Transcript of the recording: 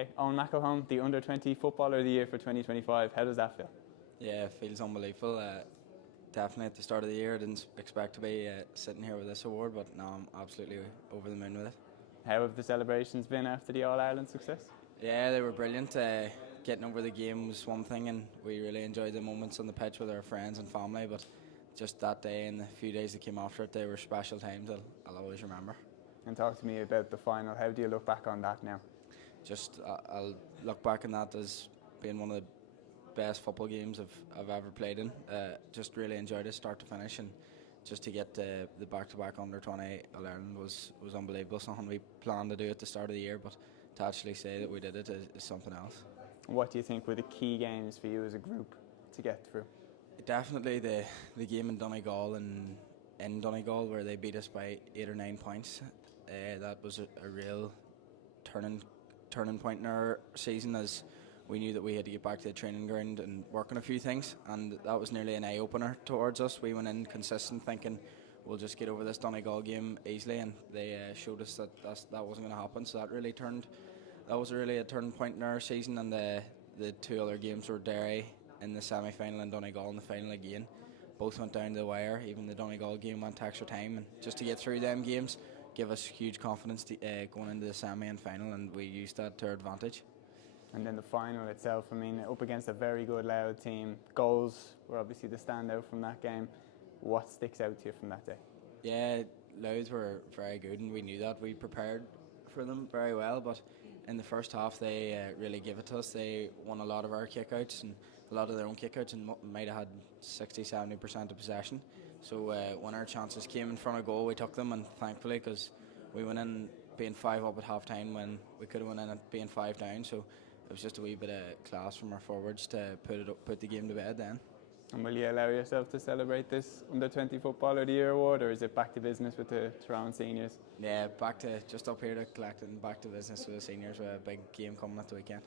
Okay, Eoin McElholm, the Under-20 Footballer of the Year for 2025. How does that feel? Yeah, it feels unbelievable. Definitely at the start of the year, I didn't expect to be sitting here with this award, but now I'm absolutely over the moon with it. How have the celebrations been after the All-Ireland success? Yeah, they were brilliant. Getting over the game was one thing, and we really enjoyed the moments on the pitch with our friends and family, but just that day and the few days that came after it, they were special times I'll always remember. And talk to me about the final. How do you look back on that now? I'll look back on that as being one of the best football games I've ever played in. Just really enjoyed it start to finish, and just to get the back-to-back under-20 All-Ireland was unbelievable. Something we planned to do at the start of the year, but to actually say that we did it is something else. What do you think were the key games for you as a group to get through? Definitely the game in Donegal and in Donegal where they beat us by 8 or 9 points. That was a real turning point in our season, as we knew that we had to get back to the training ground and work on a few things, and that was nearly an eye-opener towards us. We went in consistent thinking we'll just get over this Donegal game easily, and they showed us that wasn't going to happen. So that was really a turning point in our season. And the two other games were Derry in the semi-final and Donegal in the final again. Both went down to the wire. Even the Donegal game went to extra time, and just to get through them games give us huge confidence going into the semi and final, and we used that to our advantage. And then the final itself, I mean, up against a very good Louth team. Goals were obviously the standout from that game. What sticks out to you from that day? Yeah, Louth were very good, and we knew that. We prepared for them very well, but in the first half they really gave it to us. They won a lot of our kickouts and a lot of their own kickouts, and might have had 60-70% of possession. So when our chances came in front of goal, we took them, and thankfully, because we went in being 5 up at half time when we could have went in at being 5 down. So it was just a wee bit of class from our forwards to put the game to bed then. And will you allow yourself to celebrate this Under-20 Footballer of the Year award, or is it back to business with the Tyrone seniors? Yeah, back to just up here to collect it and back to business with the seniors with a big game coming at the weekend.